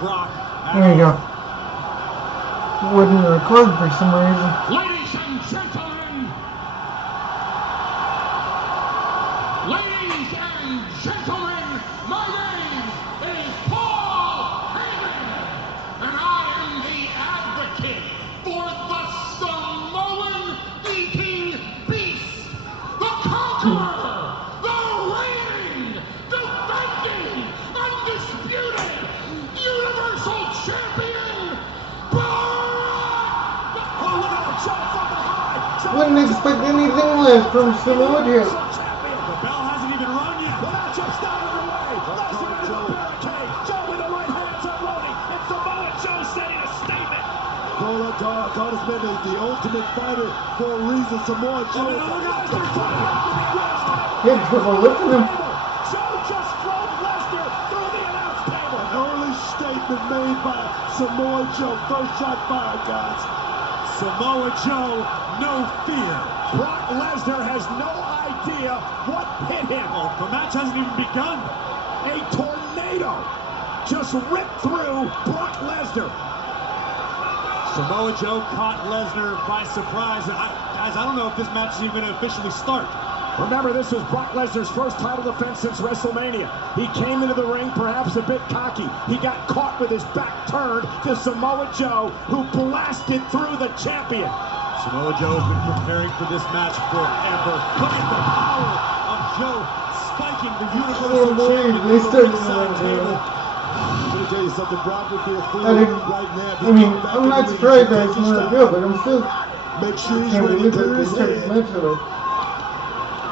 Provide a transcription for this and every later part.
Brock. There you go. Wouldn't record for some reason. Ladies and gentlemen, my name is Paul Heyman, and I am the advocate for the Samoan eating beast, the conqueror, the reigning, defending, undisputed, universal champion, Wouldn't expect anything less from Samoa Joe. The bell hasn't even rung yet. The matchup's not underway. Lesnar into the barricade. Joe with the right hands unloading. And Samoa Joe sending a statement. God has been the ultimate fighter for a reason. Samoa Joe. He had trouble lifting him. Joe just drove Lesnar through the announce table. An early statement made by Samoa Joe. First shot fired, guys. Samoa Joe, no fear. Brock Lesnar has no idea what hit him. Oh, the match hasn't even begun. A tornado just ripped through Brock Lesnar. Samoa Joe caught Lesnar by surprise. And guys, I don't know if this match is even going to officially start. Remember, this was Brock Lesnar's first title defense since WrestleMania. He came into the ring perhaps a bit cocky. He got caught with his back turned to Samoa Joe, who blasted through the champion. Samoa Joe has been preparing for this match forever. Look at the power of Joe spiking the Universal Championship. Let me tell you something, Brock would be a fool right now. I mean, I'm not surprised that it's not good, but I'm still make sure he's can't ready believe to that clear his they started head. mentally.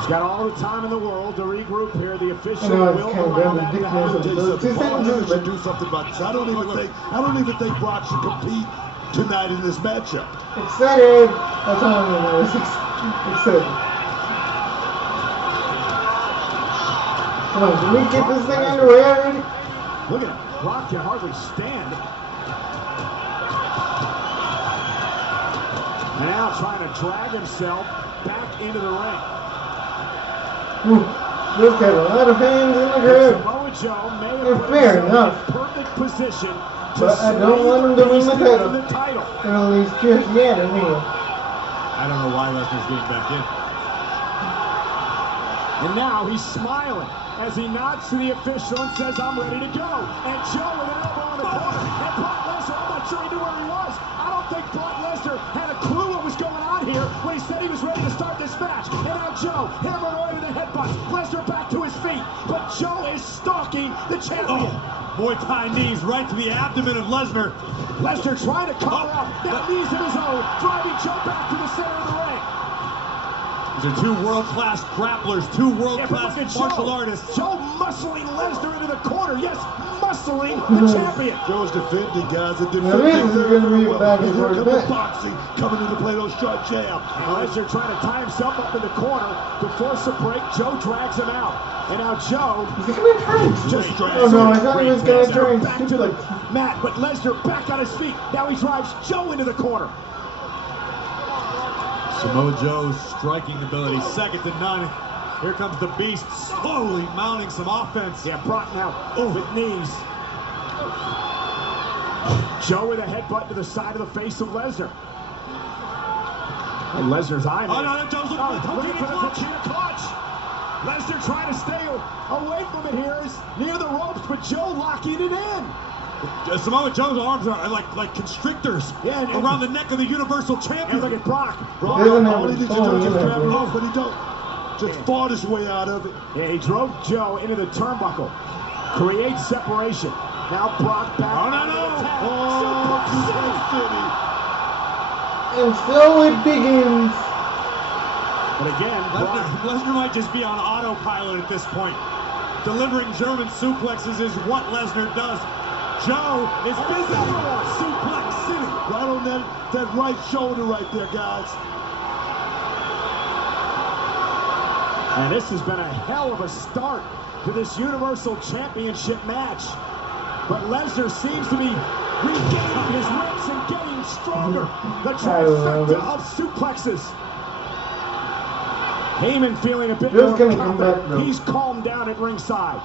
He's got all the time in the world to regroup here. The official I know it's will kind of allow that to ridiculous happen. of those two sentences, but do something about this. I don't even think Brock should compete tonight in this matchup. excited. That's all I'm gonna do. Excited. Come on, can we get this thing underway already? Look at him. Brock can hardly stand. Now trying to drag himself back into the ring. We've got a lot of fans in the crowd. Samoa Joe may have put Fair himself enough. in perfect position to But I don't want him to win the title. At least just yet, anyway. I don't know why Lesnar's getting back in. And now he's smiling as he nods to the official and says, I'm ready to go. And Joe with an elbow in the corner. And Brock Lesnar, I'm not sure he knew where he was. I don't think Brock Lesnar had a clue what was going on here when he said he was ready to start this match. And now Joe hammering away with the headbutts. Lesnar back to his feet. But Joe is stalking the champion. Muay Thai knees right to the abdomen of Lesnar. Lesnar trying to cover up. Now knees of his own, driving Joe back to the center of the ring. These are two world-class grapplers, two world-class martial artists. Joe muscling Lesnar into the corner. Yes, muscling the champion. Joe's defending, guys. Now this is going to be a back and forth match. Boxing coming into play those short jabs. Lesnar trying to tie himself up in the corner to force a break. Joe drags him out. And now Joe Is he going to try and just drags Oh no, him. I thought he was going to try and back to the suplex. mat, but Lesnar back on his feet. Now he drives Joe into the corner. Samoa Joe's striking ability, second to none. Here comes the Beast, slowly mounting some offense. Yeah, Brock now with knees. Joe with a headbutt to the side of the face of Lesnar. And Lesnar's eyeing. Oh, no, Joe's looking for the Coquina clutch. Lesnar trying to stay away from it here. Is near the ropes, but Joe locking it in. Samoa Joe's arms are like constrictors around the neck of the Universal Champion. And look at Brock. All he needs to do is just grab him off, but he don't. Just fought his way out of it. Yeah, he drove Joe into the turnbuckle. Creates separation. Now Brock back. Oh, no. And so it begins. But again, Lesnar might just be on autopilot at this point. Delivering German suplexes is what Lesnar does. Joe is busy. Suplex City. Right on that right shoulder right there, guys. And this has been a hell of a start to this Universal Championship match. But Lesnar seems to be regaining his reps and getting stronger. The trifecta of suplexes. Heyman feeling a bit more confident. He's calmed down at ringside.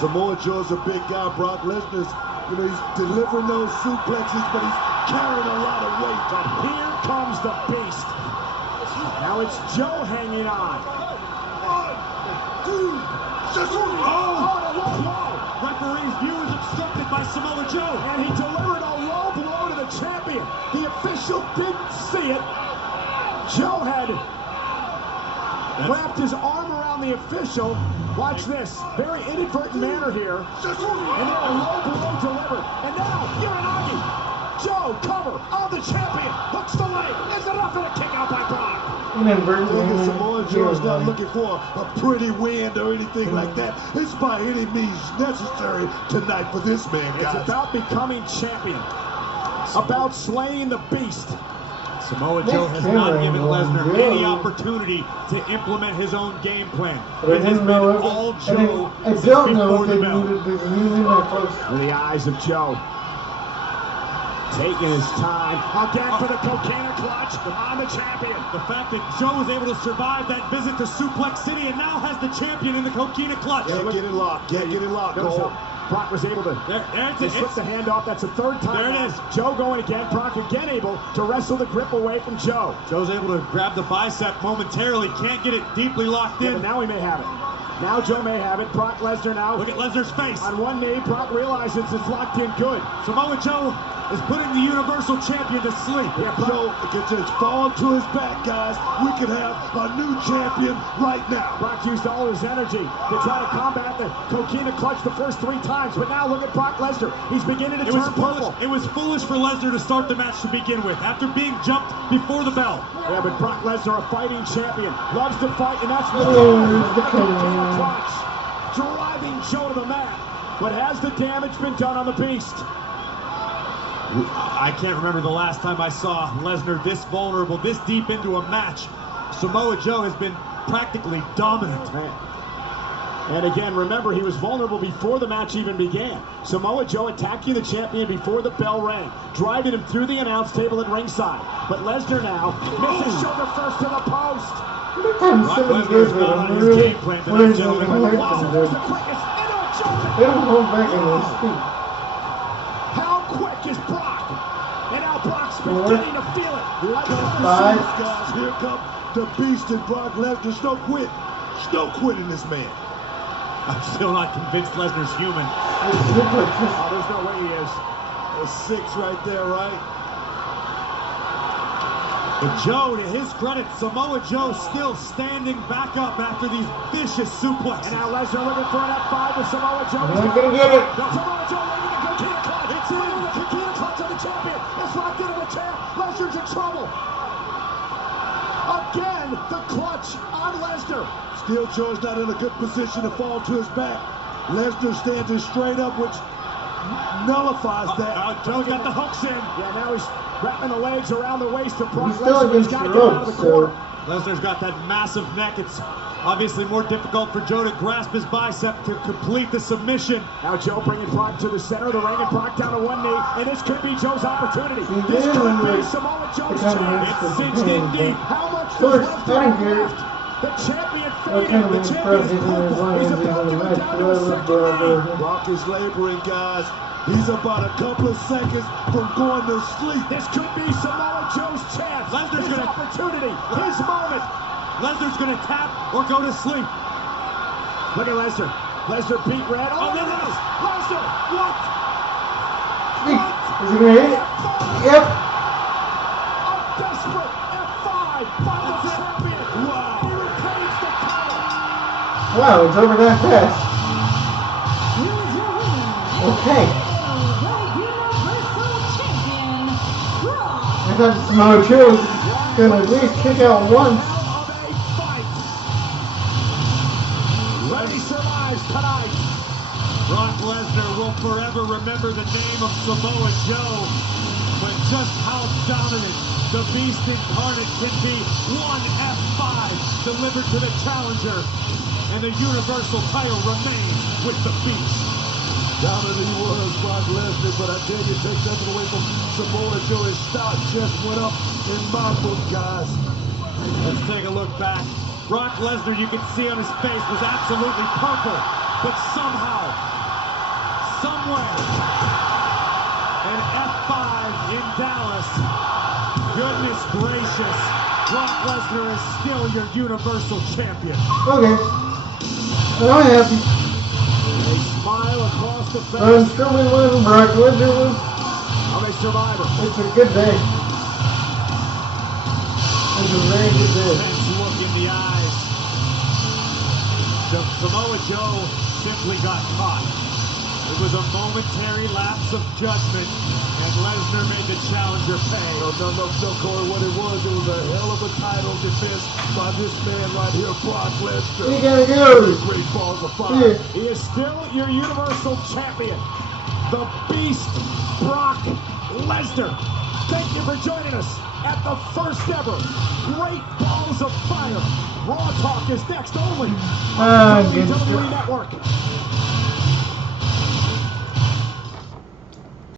Samoa Joe's a big guy. Brock Lesnar's You know, he's delivering those suplexes, but he's carrying a lot of weight. But here comes the beast. Now it's Joe hanging on. 1, 2, just Oh, and a low blow. Referee's view is obstructed by Samoa Joe. And he delivered a low blow to the champion. The official didn't see it. Joe had wrapped his arm around the official. Watch this. Very inadvertent manner here. And then a low blow delivered. And now, Uranagi. Joe, cover of the champion. Hooks the leg. Is enough, and a kick out by Brock. Samoa Joe's not looking for a pretty win or anything like that. It's by any means necessary tonight for this man, guys. It's about becoming champion. About slaying the beast. Samoa Joe has not given Lesnar any opportunity to implement his own game plan. It has been all Joe since before the bell. For the eyes of Joe. Taking his time. Again for the cocaine clutch on the champion. The fact that Joe was able to survive that visit to Suplex City and now has the champion in the coquina clutch. Can't get it locked. Can't get it locked. Brock was able to slip the hand off. That's the third time. There it is. Joe going again. Brock again able to wrestle the grip away from Joe. Joe's able to grab the bicep momentarily. Can't get it deeply locked in. But now he may have it. Now Joe may have it. Brock Lesnar now. Look at Lesnar's face. On one knee, Brock realizes it's locked in good. Samoa Joe is putting the Universal Champion to sleep. Yeah, Joe can just fall to his back, guys. We could have a new champion right now. Brock used all his energy to try to combat the coquina clutch the first 3 times, but now look at Brock Lesnar. He's beginning to turn purple. It was foolish for Lesnar to start the match to begin with, after being jumped before the bell. Yeah, but Brock Lesnar, a fighting champion, loves to fight, and that's the clutch, driving Joe to the mat. But has the damage been done on the beast? I can't remember the last time I saw Lesnar this vulnerable, this deep into a match. Samoa Joe has been practically dominant. And again, remember, he was vulnerable before the match even began. Samoa Joe attacking the champion before the bell rang, driving him through the announce table at ringside. But Lesnar now misses shoulder first to the post. Lesnar is not on his game plan tonight, gentlemen. They don't hold back in those feet. How quick is Brock? And now Brock's beginning to feel it. Guys, here come the beast and Brock Lesnar. No quit. No quitting this man. I'm still not convinced Lesnar's human. Oh, there's no way he is. A 6 right there, right? But Joe, to his credit, Samoa Joe still standing back up after these vicious suplexes. And now Lesnar looking for an F5 with Samoa Joe. They're gonna get it. Samoa Joe leading the coquina clutch. It's in the coquina clutch of the champion. It's locked into the champ. Lesnar's in trouble. Again, the clutch on Lesnar. Still, Joe's not in a good position to fall to his back. Lesnar standing straight up, which nullifies that. Joe got the hooks in. Yeah, now he's wrapping the legs around the waist of Brock He's still Lesnar. He's against got to the get out of ropes, the corner. Lesnar's got that massive neck. It's obviously more difficult for Joe to grasp his bicep to complete the submission. Now Joe bringing Brock to the center of the ring and Brock down to one knee. And this could be Joe's opportunity. This could be Samoa Joe's chance. It's cinched in deep. How much does Lesnar left? The champion fading. The champion is purple. He's about to go down to a second. Brock is laboring, guys. He's about a couple of seconds from going to sleep. This could be Samoa Joe's chance. Lesnar's his opportunity. His moment. Lesnar's gonna tap or go to sleep. Look at Lesnar. Lesnar beat red. Oh, there it is. Lesnar. What? Is he gonna hit it? Yep. A desperate F5 by the champion. Wow. He retains the title. Wow, it's over that fast. Okay. I thought Samoa Joe was gonna at least kick out once. Ready survives tonight. Brock Lesnar will forever remember the name of Samoa Joe, but just how dominant the Beast Incarnate can be. One F5 delivered to the challenger, and the Universal title remains with the Beast. Dominant he was, Brock Lesnar, but I tell you, take nothing away from Samoa Joe. His stock just went up in my book, guys. Let's take a look back. Brock Lesnar, you can see on his face, was absolutely purple, but somehow, somewhere, vicious, Brock Lesnar is still your Universal Champion. Okay. I'm happy. They smile across the face. Braun Strowman won, Brock Lesnar won. I'm a survivor. It's a good day. It's a very good day. Tense look in the eyes. Samoa Joe simply got caught. It was a momentary lapse of judgment, and Lesnar made the challenger pay. No, Corey, what it was a hell of a title defense by this man right here, Brock Lesnar. You gotta go. Great balls of fire. Yeah. He is still your Universal Champion, the Beast, Brock Lesnar. Thank you for joining us at the first ever Great Balls of Fire. Raw Talk is next only on the WWE Network.